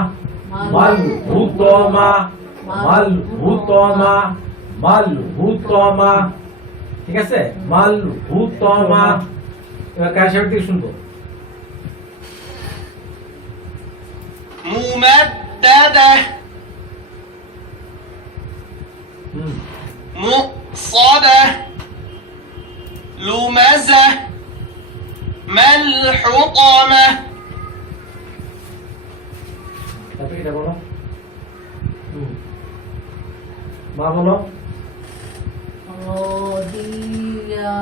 মাল্লু হুতমা মাল্লু হুতমা মাল্লু হুতমা ঠিক আছে মাল্লু হুতমা এবার কার সাথে থেকে শুনবো ممددة مؤصدة لمزة ملحطمة তারপরে এটা বলো মা বলো rodia,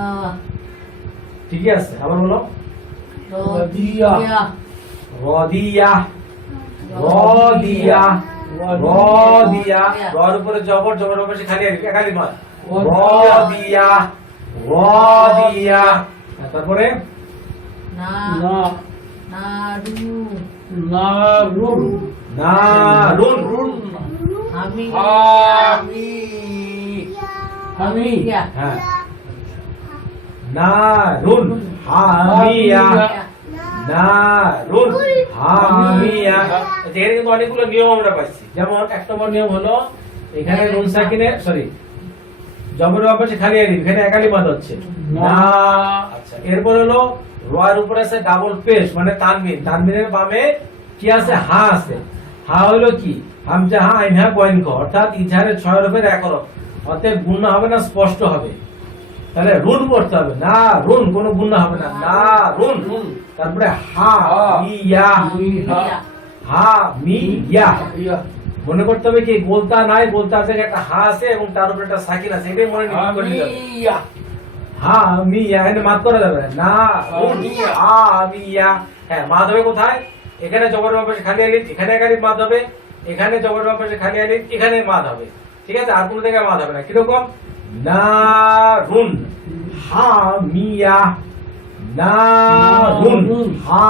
ঠিকই আছে আবার বলো rodia, রদিয়া রদিয়া রদিয়া রর উপরে জবর জবর পাশে খালি একালি মার রদিয়া রদিয়া তারপরে na, না nadu, না রুন নারুন ami, আমি ya, হ্যাঁ নারুন হামিয়া নারুন হামিয়া এখানে কিন্তু অনেকগুলো নিয়ম আমরা পাচ্ছি যেমন এক নম্বর নিয়ম হলো এখানে নুন সাকিনে সরি জবর অবশ্যই খালি আলিফ এখানে একালি মাদ হচ্ছে না আচ্ছা এরপর হলো রয়ের উপরে আছে ডাবল পেশ মানে তানবিন তানবিনের বামে কি আছে হা আছে হা হলো কি হামজা হা আইন হা কয়েন ক অর্থাৎ ইজহারের 6 হরফের এক হরফ অতএব গুণনা হবে না স্পষ্ট হবে তাহলে রুন পড়তে হবে না রুন কোনো গুণনা হবে না না রুন তারপরে হা মিয়া ya, হা মি ইয়া ইয়া মনে করতে হবে কি গোলতা নাই গোলতা আছে একটা হা আছে এবং তার উপরে একটা সাকিন আছে এটাই মনে করে নিতে হবে ইয়া হা মিয়া এখানে মাত করা যাবে না রুন হা মিয়া হ্যাঁ মাদ হবে কোথায় এখানে জবর পাশে খালি আলিফ এখানে এক আলিফ মাদ হবে এখানে জবর পাশে খালি আলিফ এখানে মাদ হবে ঠিক আছে আর কোনো জায়গায় মাদ হবে না কিরকম না রুন হা মিয়া না রুন হা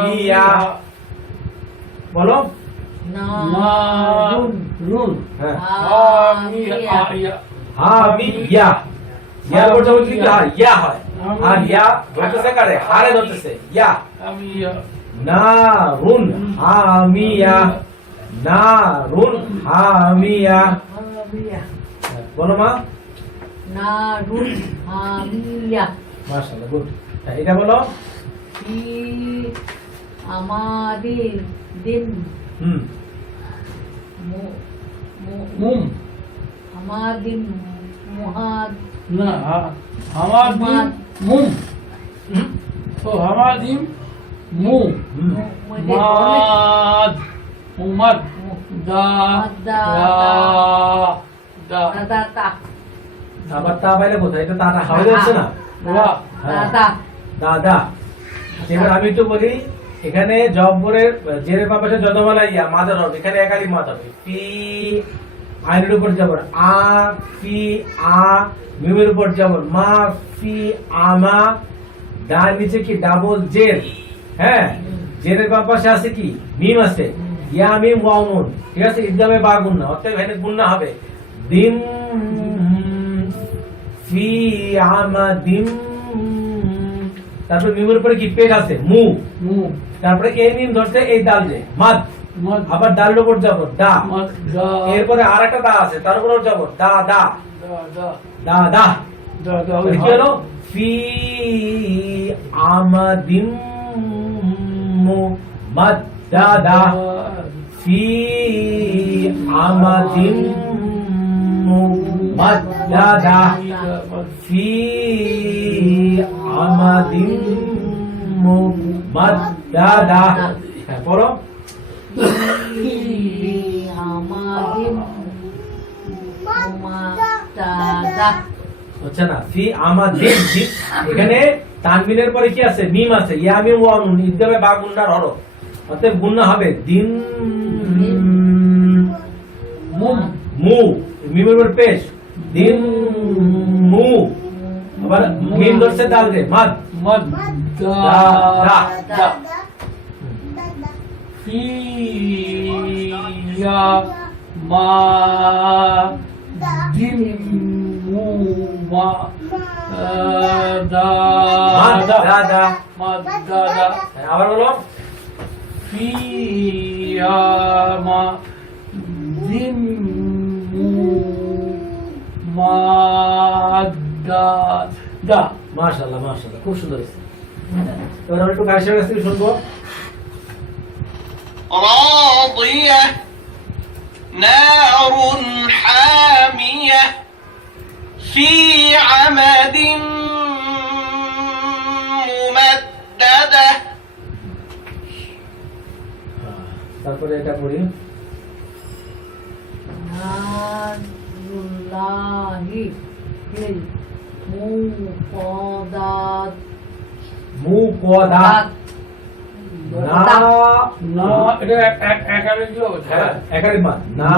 মিয়া বলো রুন রুন হ্যাঁ আমি ইয়া হামিয়া ইয়া বলতে বলতে কি হয় ইয়া হয় আর ইয়া ধরতেছে কারে হারে ধরতেছে ইয়া আমি ইয়া নারুন হামিয়া নারুন হামিয়া বলো মা narun, hamia, মাশাআল্লাহ গুড এটা বলো fi, amadi, din, হুম মুম amadin, muhad, না আমার দিন মুম তো আমার দিন মু হুম মাদ উমাদ দা দা দা data, আবার তা বাইরে কোথায় এটা তাটা হাওয়া যাচ্ছে না ওয়া data, দাদা এবার আমি একটু বলি এখানে জবরের জেরের পাশে যদমালা ইয়া মাদার হবে এখানে একালি মাদ হবে পি আইনের উপর জবর আ ফি আ মিমের উপর জবর মা ফি আমা ডান নিচে কি ডাবল জের হ্যাঁ জেরের পাশে আছে কি মিম আছে ইয়া মিম ওয়াও নুন ঠিক আছে ইদগামে বা গুণনা অতএব এখানে গুণনা হবে দিম ফি আমাদিম তারপরে মিমের উপরে কি পেট আছে মু, মু তারপরে এই মিম ধরছে এই দাল যে মাদ, মদ আবার ডালের উপর যাব দা, মদ দা এরপরে আর একটা দা আছে তার উপর যাব দা দা দা দা দা দা। দা দা তাহলে কি হলো ফি আমাদিম মু মাদ দা দা, ফি আমাদিম মু মাদ দা দা, ফি আমাদিম মু মাদ দা দা। হ্যাঁ পড়ো। আমাদের দাদা হচ্ছে না ফি আমাদিম, এখানে তানবিনের পরে কি আছে মিম আছে, ইয়া মিম ওয়া নুন ইদগামে বা গুন্নার হরফ, অতএব গুন্না হবে দিন মু মু, মিমের উপর পেশ দিন মু, আবার মিম ধরছে দাল যে মাদ মদ দা দা দা। ফিয়া মা দিন মু মা দা মাদ দা দা দা। মা দা দা হ্যাঁ, আবার বলো ফিয়া মা দিন মু মা দা দা। মাশাআল্লাহ মাশাআল্লাহ, খুব সুন্দর হয়েছে। এবার আমরা একটু কাশের কাছ থেকে শুনবো। راضية نار حامية في عمد ممددة তারপরে এটা পড়ি নারুল্লাহি ফিল মুকদাত মু কদা না না এটা একারে দিও হ্যাঁ একারে মাদ না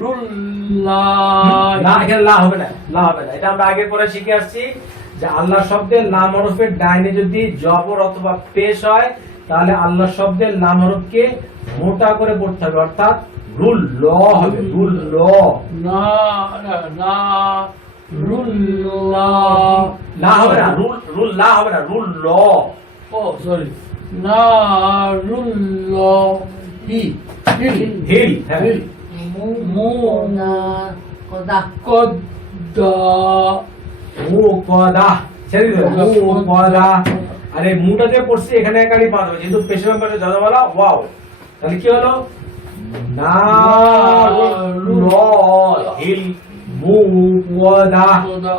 রুল্লাহ না, এখানে লা হবে না, লা হবে না। এটা আমরা আগে পরে শিখে আসছি যে আল্লাহ শব্দের লাম হরফের ডাইনে যদি জবর অথবা পেশ হয় তাহলে আল্লাহ শব্দের লাম হরফকে মোটা করে পড়তে হবে, অর্থাৎ রুল ল হবে, রুল ল। না না রুল্লাহ লা হবে না, রুল রুল লা হবে না, রুল ল। ও সরি না রুল্লাহ হি হিল হ্যাঁ মুকদা কদ্দা মু কদা ছেড়ে দিও মু কদা। আরে মুটা যে পড়ছি এখানে একালি পাঁচ হবে, যেহেতু পেশের পাশে দাদা বলা ওয়াও, তাহলে কি হলো না ল হিল মু কদা কদ্দা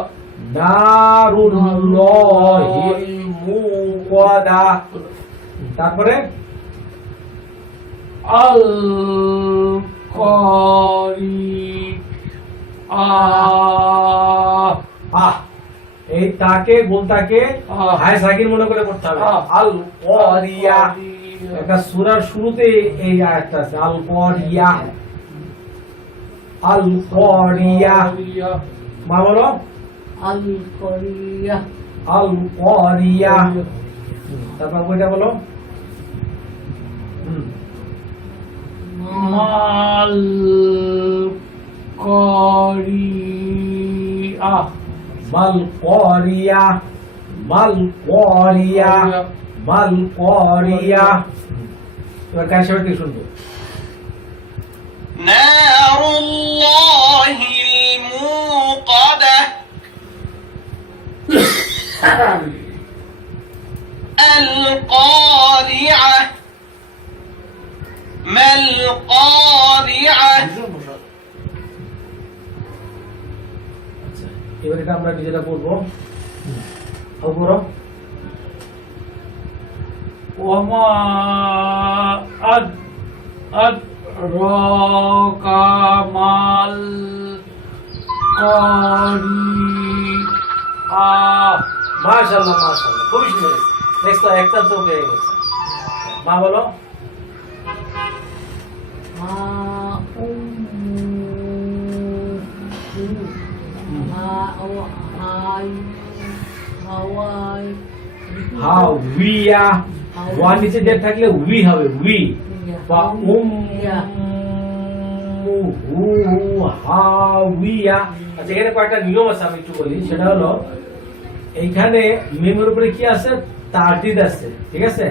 নারুল্লাহি মুওয়াদা। তারপরে আল করি আহ, এই তাকে গোলটাকে হায় সাকির মনে করে পড়তে হবে। আল করিয়া, একটা সূরার শুরুতে এই আয়াতটা আছে আল করিয়া, আল করিয়া। মা বলো আল করিয়া আল করিয়া। তারপর বইটা বলো মাল করিয়া মাল করিয়া, মাল করিয়া, মাল করিয়া। এবার কার সাথে শুনবো نار الله الموقدة القارعة ما القارعة এবার এটা আমরা নিজেরা বলবো। অপরো ওমা রকামাল করিয়া। মাশাআল্লাহ মাশাআল্লাহ, খুবই সুন্দর হয়েছে। নেক্সট তো একটা তো হয়ে গেছে। মা বলো মা হাওয়াই হাওয়িয়া, ওয়ান নিচে যে থাকলে উই হবে, উই বা হাওয়িয়া। আচ্ছা এখানে কয়েকটা নিয়ম আছে আমি একটু বলি, সেটা হলো এইখানে মিমের উপরে কি আছে, তারদিদ আছে, ঠিক আছে।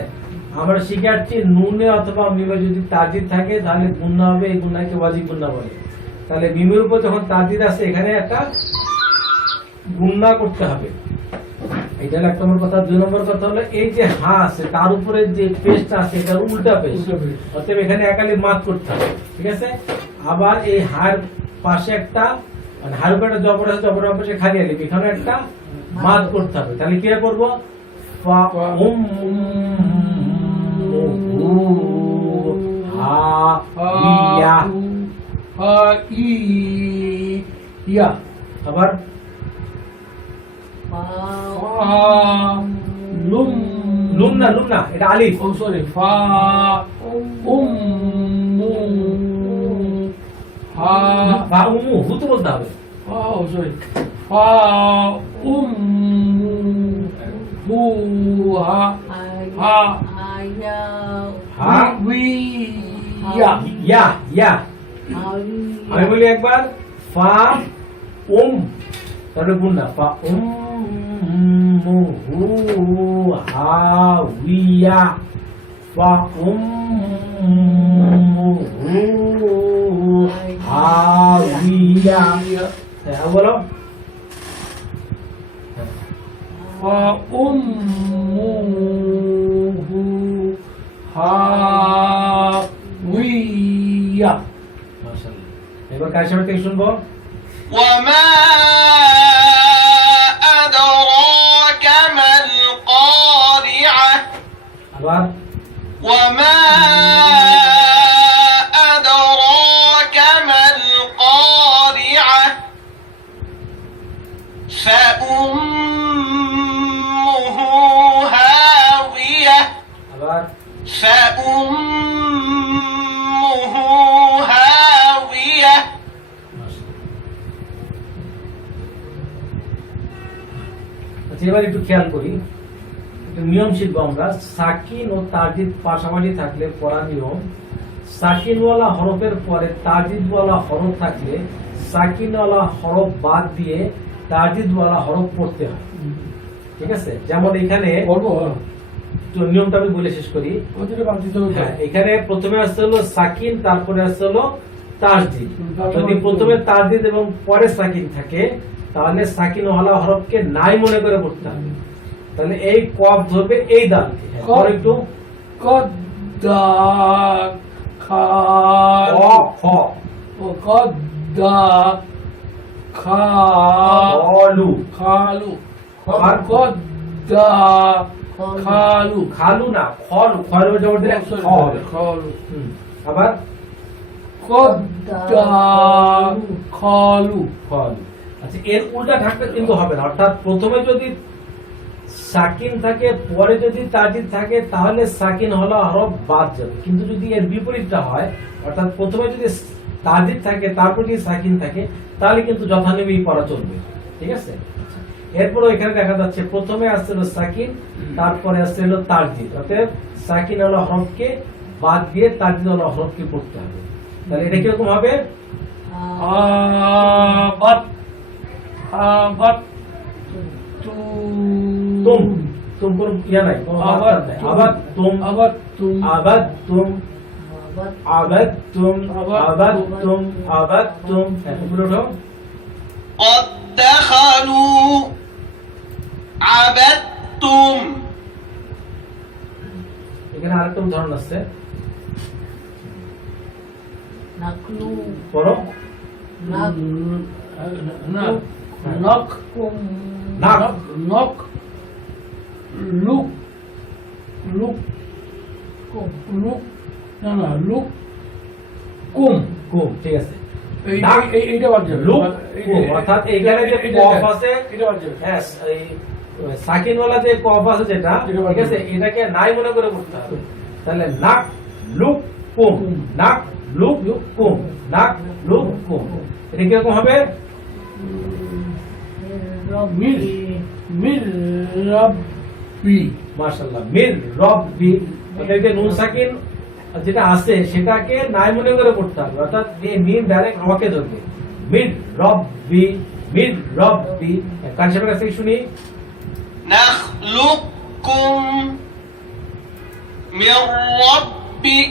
আমরা শিখাচ্ছি নুনে অথবা মিমে যদি তারদিদ থাকে তাহলে গুণনা হবে, এই গুণনাকে ওয়াজিব গুণনা বলে। তাহলে মিমের উপর যখন তারদিদ আছে এখানে একটা গুণনা করতে হবে, এটা হলো 1 নম্বর কথা। 2 নম্বর কথা হলো এই যে হা আছে তার উপরে যে পেশটা আছে এটা উল্টা পেশ, অতএব এখানে একালি মাত করতে হবে, ঠিক আছে। আবার এই হার পাশে একটা মানে হার উপরে একটা জবর আছে, জবরের পাশে খালি আলিফ, এখানে একটা মাত করতে হবে। তাহলে কি করব, ফা উম হা ইয়া, ইয়া, আবার লুম, লুম না, লুম না, এটা আলিফ। ও সরি, ফা হা, বা উম্মু হু তো বলতে হবে। ও সরি, ফা হু, হা, হা, আয়া হা উই, ইয়া, ইয়া, ইয়া। আলিয়া আমি বলি একবার, ফা তাহলে গুণনা, ফা উম্মু হু হাওয়া, ফা উম্মু হু হাওয়া। হ্যাঁ বলো, ফা উম্মুহু হাওয়া। মাশাআল্লাহ। এবার কার সাথে থেকে শুনবো, وما أدراك ما القارعة আবার وما أدراك ما القارعة فأمه هاوية আবার فأمه هاوية আচ্ছা এবার একটু খেয়াল করি, একটু নিয়ম শিখবো আমরা। সাকিন ও তারদিদ পাশাপাশি থাকলে পড়া নিয়ম, সাকিনওয়ালা হরফের পরে তারদিদওয়ালা হরফ থাকলে সাকিনওয়ালা হরফ বাদ দিয়ে তারদিদওয়ালা হরফ পড়তে হয়, ঠিক আছে। যেমন এখানে বলবো, একটু নিয়মটা আমি বলে শেষ করি। ওদের বাদ দিতে হবে। হ্যাঁ, এখানে প্রথমে আসতে হলো সাকিন, তারপরে আসতে হলো তারদিদ। যদি প্রথমে তারদিদ এবং পরে সাকিন থাকে তাহলে সাকিনওয়ালা হরফকে নাই মনে করে পড়তে হবে। তাহলে এই কফ ধরবে এই দাল, পরে একটু কদ্দা খা, খ খ ও কদ্দা খা, অলু, খালু, আর কদ্দা খালু, খালু না, খলু, খলু জবর দিলে খ হবে। খালু, আবার কদ্দা খালু। খলু। আচ্ছা এর উল্টা থাকলে কিন্তু হবে না, অর্থাৎ প্রথমে যদি সাকিন থাকে পরে যদি তারদিদ থাকে তাহলে সাকিন হলো হরফ বাদ যাবে, কিন্তু যদি এর বিপরীতটা হয় অর্থাৎ প্রথমে যদি তারদিদ থাকে তারপর যদি সাকিন থাকে তাহলে কিন্তু যথানিয়মেই পড়া চলবে, ঠিক আছে। এরপরও এখানে দেখা যাচ্ছে প্রথমে আসছে হলো সাকিন, তারপরে আসছে হলো তারদিদ, অর্থাৎ সাকিন হলো হরফকে বাদ দিয়ে তারদিদ হলো হরফকে পড়তে হবে। তাহলে এটা কিরকম হবে, আবাদ, আবাদ, তুম, তুম কোন ইয়া নাই, কোনো আবাদ, নাই। আবাদ তুম, আবাদ তুম, আবাদ তুম, আবাদ তুম, আবাদ আবাদ তুম, আবাদ তুম। উপরে ওঠো, قد دخلوا عبدتم এখানে আরেকটা উদাহরণ আছে, নাকলু পড়ো। নাক নাক, নক, নাক, নক, লুক, লুক, কুম লুক, না না, লুক, কুম। কুম, ঠিক আছে। এই- নাক, এই- এইটা বাদ যাবে। লুক, কুম, অর্থাৎ এইখানে যে কফ আছে, এটা বাদ যাবে। হ্যাঁ, এই সাকিনওয়ালা যে কফ আছে যেটা, ঠিক আছে, এটাকে নাই মনে করে পড়তে হবে। তাহলে নাক লুক কুম, নাক লুক কুম, নাক লুক কুম। এটা কিরকম হবে, মির, মির রব্বি। মাশাআল্লাহ, মির রব্বি। এটাকে নুন সাকিন যেটা আছে সেটাকে নাই মনে করে পড়তে হবে, অর্থাৎ এই মিম ডাইরেক্ট রকে ধরবে। মির রব্বি, মির রব্বি। কার সাথে কাছে শুনি, نخلقكم من ربك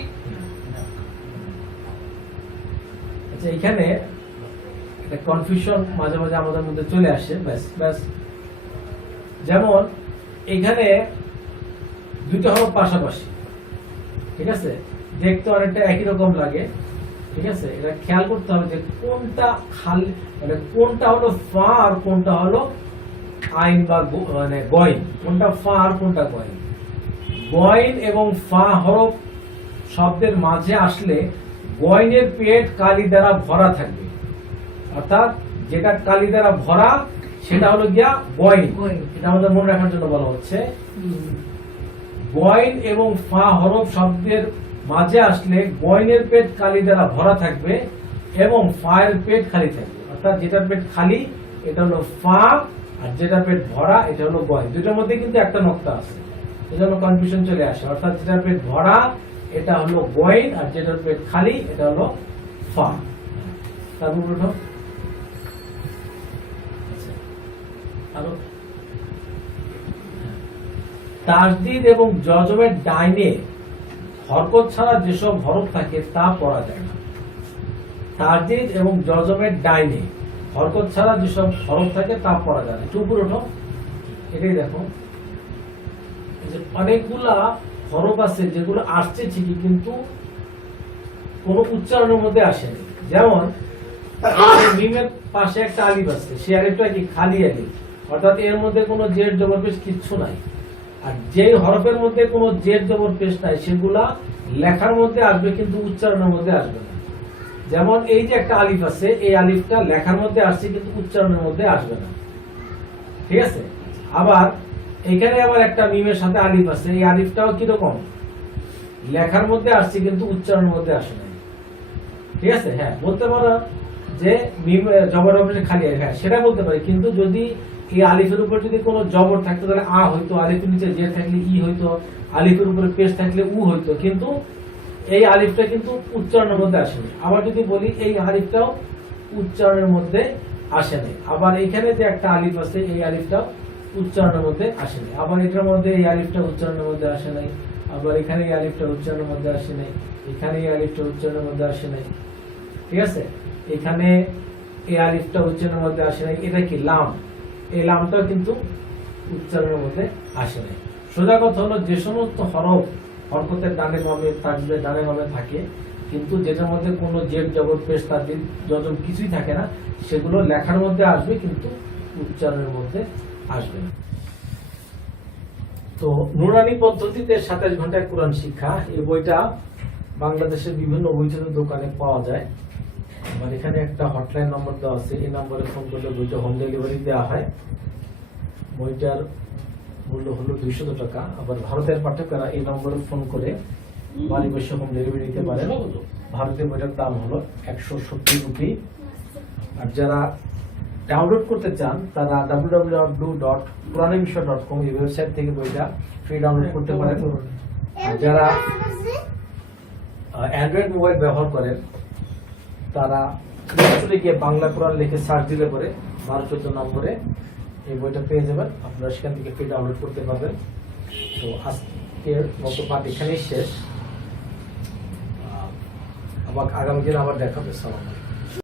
আচ্ছা, এখানে একটা কনফিউশন মাঝে মাঝে আমাদের মধ্যে চলে আসে। ব্যাস ব্যাস, যেমন এখানে দুটো হলো পাশাপাশি, ঠিক আছে, দেখতে অনেকটা একই রকম লাগে, ঠিক আছে। এটা খেয়াল করতে হবে যে কোনটা খালি, মানে কোনটা হলো ফা আর কোনটা হলো আইন বা মানে গইন, কোনটা ফা আর কোনটা গইন। গইন এবং ফা হরফ শব্দের মাঝে আসলে গইনের পেট কালি দ্বারা ভরা থাকবে, অর্থাৎ যেটা কালি দ্বারা ভরা সেটা হলো গিয়া গইন। গইন। এটা আমাদের মনে রাখার জন্য বলা হচ্ছে। গইন এবং ফা হরফ শব্দের মাঝে আসলে গইনের পেট কালি দ্বারা ভরা থাকবে এবং ফায়ের পেট খালি থাকবে, অর্থাৎ যেটার পেট খালি এটা হলো ফা আর যেটা পেট ভরা এটা হলো গইন। দুটোর মধ্যে কিন্তু একটা নক্তা আছে, এজন্য কনফিউশন চলে আসে। অর্থাৎ যেটার পেট ভরা এটা হলো গইন আর যেটার পেট খালি এটা হলো ফা। তারপর উঠো। আচ্ছা, আরো তাসদীদ এবং জজমের ডাইনে হরকত ছাড়া যেসব হরফ থাকে তা পড়া যায় না। তাসদীদ এবং জজমের ডাইনে হরকত ছাড়া যেসব হরফ থাকে তা পড়া যায় না। একটু উপরে ওঠো, এটাই দেখো। এই যে অনেকগুলা হরফ আছে যেগুলো আসছে ঠিকই কিন্তু কোনো উচ্চারণের মধ্যে আসেনি। যেমন মিমের পাশে একটা আলিফ আছে, সেই আলিফটা কি খালি আলিফ, অর্থাৎ এর মধ্যে কোনো জের জবর পেশ কিচ্ছু নাই। আর যেই হরফের মধ্যে কোনো জের জবর পেশ নাই সেগুলা লেখার মধ্যে আসবে কিন্তু উচ্চারণের মধ্যে আসবে না। যেমন এই যে একটা আলিফ আছে, এই আলিফটা লেখার মধ্যে আসছে কিন্তু উচ্চারণের মধ্যে আসবে না, ঠিক আছে। আবার এখানে আবার একটা মিমের সাথে আলিফ আছে, এই আলিফটাও কিরকম লেখার মধ্যে আসছে কিন্তু উচ্চারণের মধ্যে আসে না, ঠিক আছে। হ্যাঁ, বলতে পারো যে মিম জবর উপরে খালি, হ্যাঁ সেটা বলতে পারি, কিন্তু যদি এই আলিফের উপর যদি কোনো জবর থাকতো তাহলে আ হইতো, আলিফের নিচে জের থাকলে ই হইতো, আলিফের উপরে পেশ থাকলে উ হইতো, কিন্তু এই আলিফটা কিন্তু উচ্চারণের মধ্যে আসেনি। আবার যদি বলি এই আলিফটাও উচ্চারণের মধ্যে আসে নাই। আবার এখানে যে একটা আলিফ আছে এই আলিফটাও উচ্চারণের মধ্যে আসে নাই। আবার এটার মধ্যে এই আলিফটা উচ্চারণের মধ্যে আসে নাই। আবার এখানে এই আলিফটা উচ্চারণের মধ্যে আসে নাই। এখানে এই আলিফটা উচ্চারণের মধ্যে আসে নাই, ঠিক আছে। এখানে এই আলিফটা উচ্চারণের মধ্যে আসে নাই। এটা কি লাম, এই লামটাও কিন্তু উচ্চারণের মধ্যে আসে নাই। সোজা কথা হলো যে সমস্ত হরফ হরকতের ডানে বামে তাসদীদের ডানে বামে থাকে কিন্তু যেটার মধ্যে কোনো জের জবর পেশ তাসদীদ জজম কিছুই থাকে না, সেগুলো লেখার মধ্যে আসবে কিন্তু উচ্চারণের মধ্যে আসবে না। তো নুরানি পদ্ধতিতে 27 ঘন্টায় কোরআন শিক্ষা, এই বইটা বাংলাদেশের বিভিন্ন বইয়ের দোকানে পাওয়া যায়। আমার এখানে একটা হটলাইন নম্বর দেওয়া আছে, এই নম্বরে ফোন করলে বইটা হোম ডেলিভারি দেওয়া হয়। বইটার মূল্য হলো 200 টাকা। আবার ভারতের পাঠকেরা এই নম্বরে ফোন করে বাড়ি বসে হোম ডেলিভারি নিতে পারেন। ভারতের বইটার দাম হলো 170 রুপি। আর যারা ডাউনলোড করতে চান তারা www.quranimishra.com এই ওয়েবসাইট থেকে বইটা ফ্রি ডাউনলোড করতে পারেন। আর যারা অ্যান্ড্রয়েড মোবাইল ব্যবহার করেন তারা চলে গিয়ে বাংলা কোরআন লিখে সার্চ দিলে পরে 12-14 নম্বরে এই বইটা পেয়ে যাবেন, আপনারা সেখান থেকে ফ্রি ডাউনলোড করতে পারবেন। তো আজকের মতো পাঠ এখানেই শেষ, আবার আগামী দিন আবার দেখা হবে। সালাম।